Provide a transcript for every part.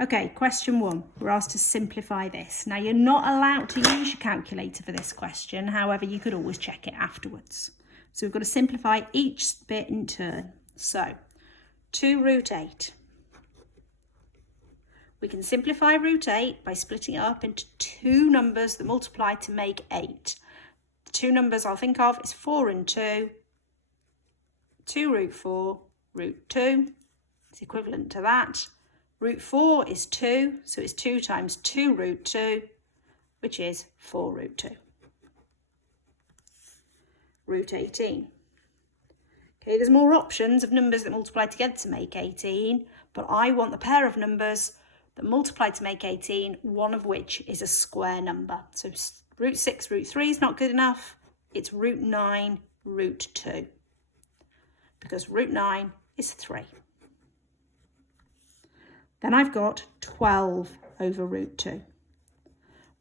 Okay, question 1. We're asked to simplify this. Now, you're not allowed to use your calculator for this question. However, you could always check it afterwards. So we've got to simplify each bit in turn. So, 2 root 8. We can simplify root 8 by splitting it up into 2 numbers that multiply to make 8. The 2 numbers I'll think of is 4 and 2. 2 root 4, root 2. It's equivalent to that. Root 4 is 2, so it's 2 times 2 root 2, which is 4 root 2. Root 18. Okay, there's more options of numbers that multiply together to make 18, but I want the pair of numbers that multiply to make 18, one of which is a square number. So root 6, root 3 is not good enough. It's root 9, root 2, because root 9 is 3. Then I've got 12 over root 2.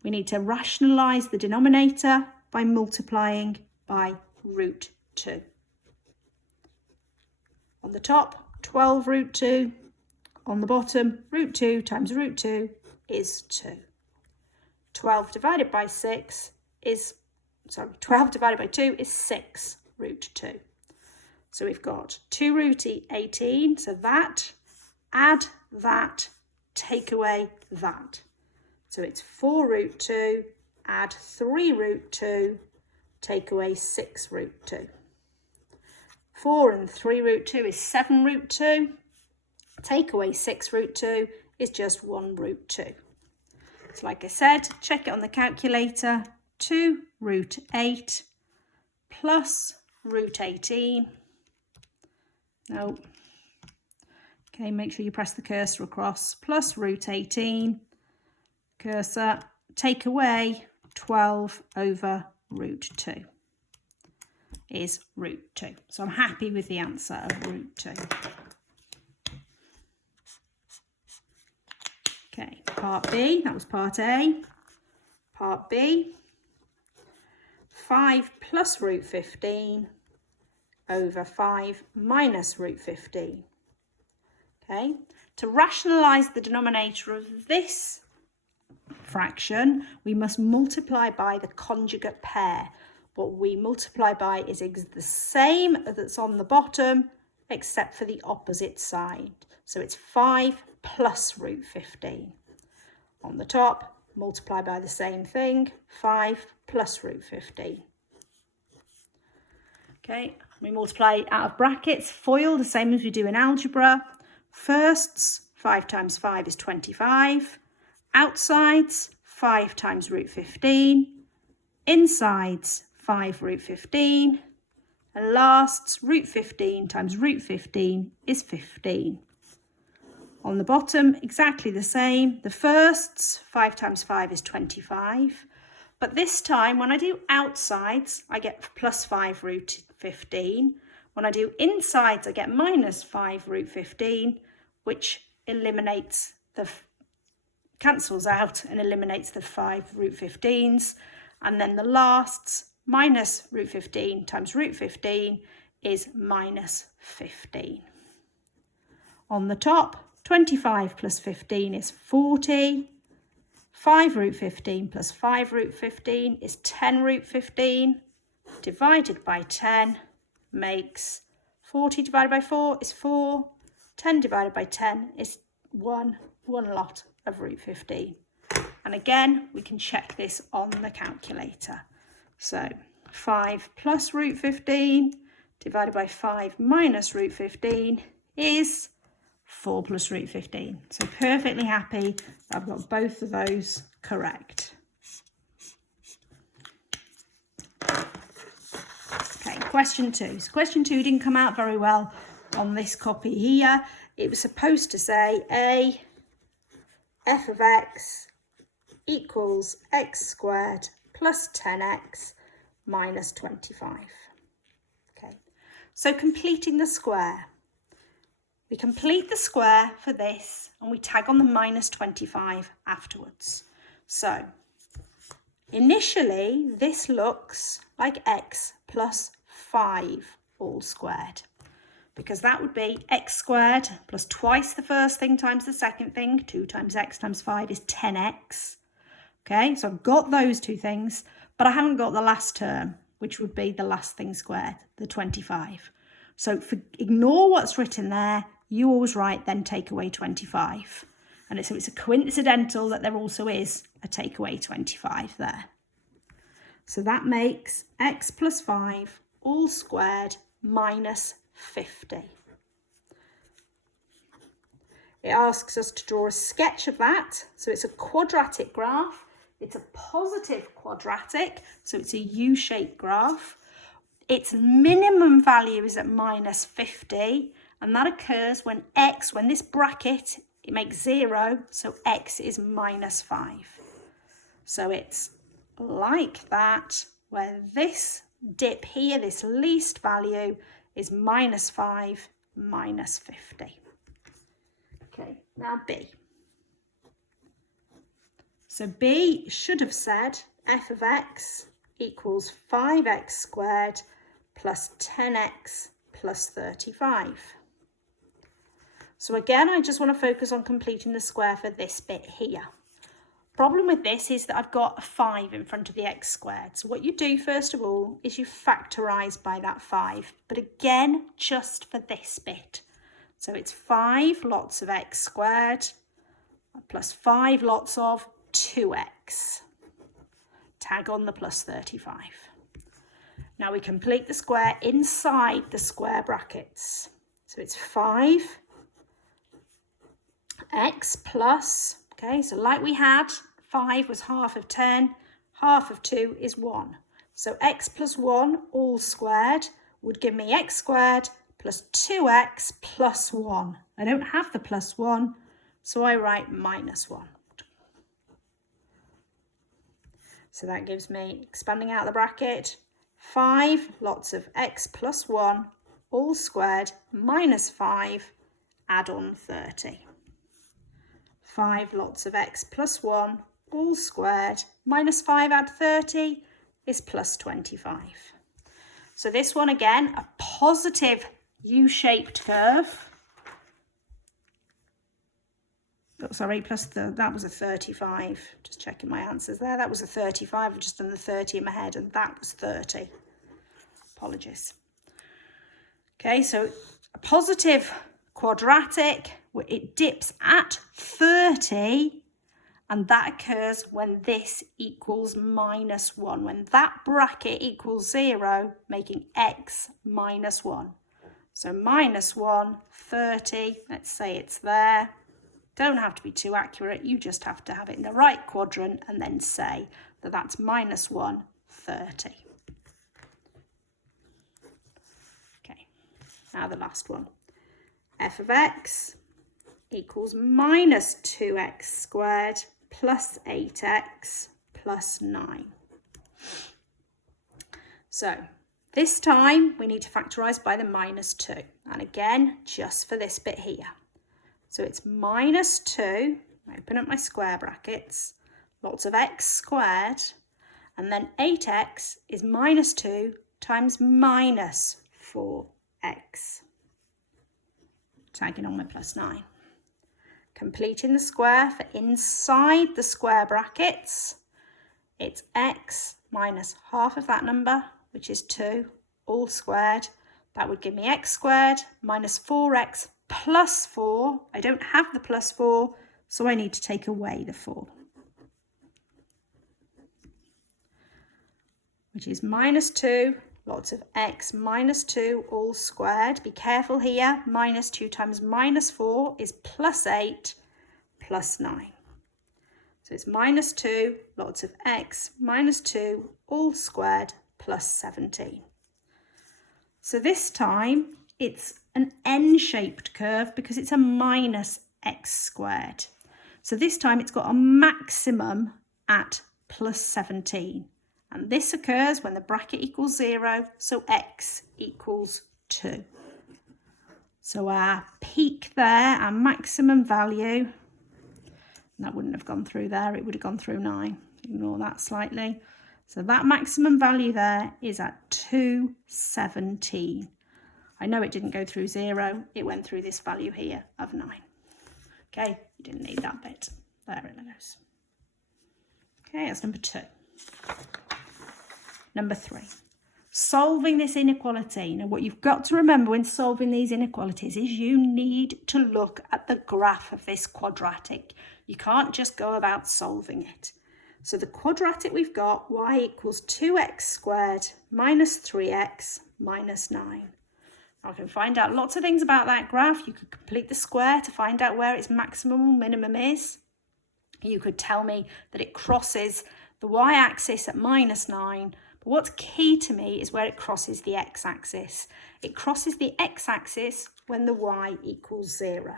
We need to rationalise the denominator by multiplying by root 2. On the top, 12 root 2. On the bottom, root 2 times root 2 is 2. 12 divided by 2 is 6 root 2. So we've got 2 root 18, so that, add that, take away that. So it's 4 root 2, add 3 root 2, take away 6 root 2. 4 and 3 root 2 is 7 root 2. Take away 6 root 2 is just 1 root 2. So like I said, check it on the calculator. 2 root 8 plus root 18. No. Okay, make sure you press the cursor across. Plus root 18. Cursor. Take away 12 over root 2 is root 2. So I'm happy with the answer of root 2. Okay, part B, that was part A. Part B, 5 plus root 15 over 5 minus root 15. Okay, to rationalise the denominator of this fraction, we must multiply by the conjugate pair. What we multiply by is the same that's on the bottom, except for the opposite side. So it's 5 plus root 15. On the top, multiply by the same thing, 5 plus root 15. Okay, we multiply out of brackets, FOIL, the same as we do in algebra. Firsts, 5 times 5 is 25. Outsides, 5 times root 15. Insides, 5 root 15. And lasts, root 15 times root 15 is 15. On the bottom, exactly the same. The firsts, 5 times 5 is 25. But this time, when I do outsides, I get plus 5 root 15. When I do insides, I get minus 5 root 15, which eliminates cancels out and eliminates the 5 root 15s. And then the lasts, minus root 15 times root 15 is minus 15. On the top, 25 plus 15 is 40. 5 root 15 plus 5 root 15 is 10 root 15. Divided by 10 makes 40 divided by 4 is 4. 10 divided by 10 is 1 lot of root 15. And again, we can check this on the calculator. So 5 plus root 15 divided by 5 minus root 15 is 4 plus root 15. So perfectly happy that I've got both of those correct. Okay, question 2. So question 2 didn't come out very well on this copy here. It was supposed to say a f of x equals x squared plus 10x minus 25. Okay, so completing the square. We complete the square for this and we tag on the minus 25 afterwards. So initially this looks like x plus 5 all squared. because that would be x squared plus twice the first thing times the second thing. 2 times x times 5 is 10x. Okay, so I've got those two things, but I haven't got the last term, which would be the last thing squared, the 25. So ignore what's written there. You always write, then take away 25. And so it's a coincidental that there also is a take away 25 there. So that makes x plus 5 all squared minus 50. It asks us to draw a sketch of that. So it's a quadratic graph. It's a positive quadratic, so it's a U-shaped graph. Its minimum value is at minus 50, and that occurs when x, when this bracket, it makes 0, so x is minus 5. So it's like that, where this dip here, this least value, is minus 5, minus 50. Okay, now B. So B should have said f of x equals 5x squared plus 10x plus 35. So again, I just want to focus on completing the square for this bit here. Problem with this is that I've got a 5 in front of the x squared. So what you do first of all is you factorise by that 5, but again, just for this bit. So it's 5 lots of x squared plus 5 lots of 2x. Tag on the plus 35. Now we complete the square inside the square brackets. So it's 5x plus, okay, so like we had, 5 was half of 10, half of 2 is 1. So x plus 1 all squared would give me x squared plus 2x plus 1. I don't have the plus 1, so I write minus 1. So that gives me, expanding out the bracket, 5 lots of x plus 1 all squared minus 5, add on 30. 5 lots of x plus 1 all squared minus 5 add 30 is plus 25. So this one again, a positive U-shaped curve. Oh, sorry, plus that was a 35. Just checking my answers there. That was a 35. I've just done the 30 in my head, and that was 30. Apologies. Okay, so a positive quadratic, it dips at 30, and that occurs when this equals minus 1, when that bracket equals 0, making x minus 1. So minus 1, 30, let's say it's there. Don't have to be too accurate, you just have to have it in the right quadrant and then say that that's minus 1, 30. Okay, now the last one. F of x equals minus 2x squared plus 8x plus 9. So this time we need to factorise by the minus 2. And again, just for this bit here. So it's minus 2, open up my square brackets, lots of x squared, and then 8x is minus 2 times minus 4x. Tagging on my plus 9. Completing the square for inside the square brackets, it's x minus half of that number, which is 2, all squared. That would give me x squared minus 4x plus 4. I don't have the plus 4, so I need to take away the 4. Which is minus 2, lots of x minus 2 all squared. Be careful here, minus 2 times minus 4 is plus 8 plus 9. So it's minus 2, lots of x minus 2 all squared plus 17. So this time it's an N-shaped curve because it's a minus x squared. So this time it's got a maximum at plus 17. And this occurs when the bracket equals 0, so x equals 2. So our peak there, our maximum value, that wouldn't have gone through there, it would have gone through 9. Ignore that slightly. So that maximum value there is at 217. I know it didn't go through 0. It went through this value here of 9. Okay, you didn't need that bit. There it goes. Okay, that's number 2. Number 3. Solving this inequality. Now, what you've got to remember when solving these inequalities is you need to look at the graph of this quadratic. You can't just go about solving it. So the quadratic we've got, y equals 2x squared minus 3x minus 9. I can find out lots of things about that graph. You could complete the square to find out where its maximum or minimum is. You could tell me that it crosses the y-axis at minus 9. But what's key to me is where it crosses the x-axis. It crosses the x-axis when the y equals 0.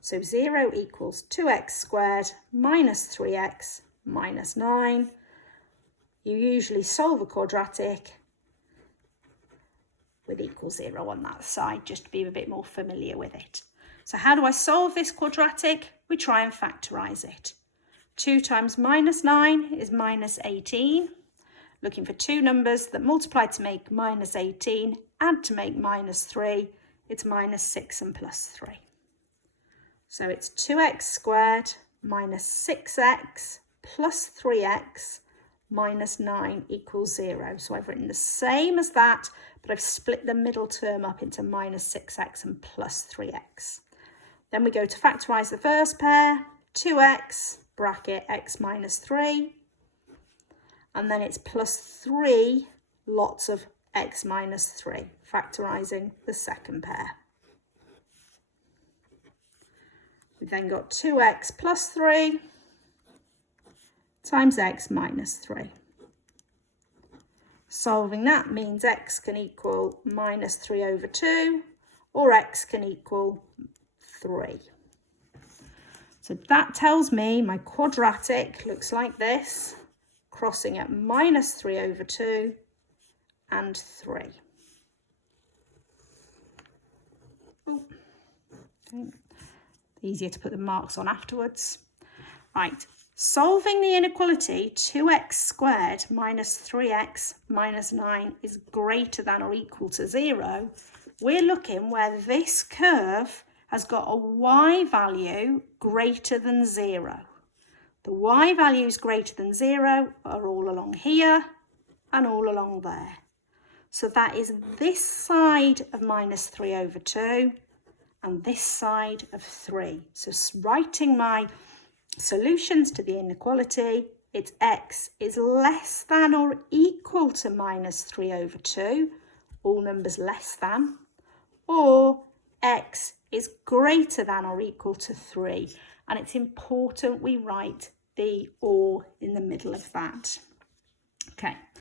So 0 equals 2x squared minus 3x minus 9. You usually solve a quadratic with equal 0 on that side, just to be a bit more familiar with it. So how do I solve this quadratic? We try and factorise it. 2 times minus 9 is minus 18. Looking for two numbers that multiply to make minus 18, add to make minus 3. It's minus 6 and plus 3. So it's 2x squared minus 6x plus 3x minus 9 equals 0. So I've written the same as that, but I've split the middle term up into minus 6x and plus 3x. Then we go to factorise the first pair, 2x bracket x minus 3. And then it's plus 3 lots of x minus 3, factorising the second pair. We've then got 2x plus 3 times x minus 3. Solving that means x can equal minus 3 over 2, or x can equal 3. So that tells me my quadratic looks like this, crossing at minus 3 over 2 and 3. Oh. Okay. Easier to put the marks on afterwards. Right, solving the inequality 2x squared minus 3x minus 9 is greater than or equal to 0. We're looking where this curve has got a y value greater than 0. The y values greater than 0 are all along here and all along there. So that is this side of minus 3 over 2 and this side of 3. So writing my solutions to the inequality, it's x is less than or equal to minus 3 over 2, all numbers less than, or x is greater than or equal to 3. And it's important we write the or in the middle of that. Okay.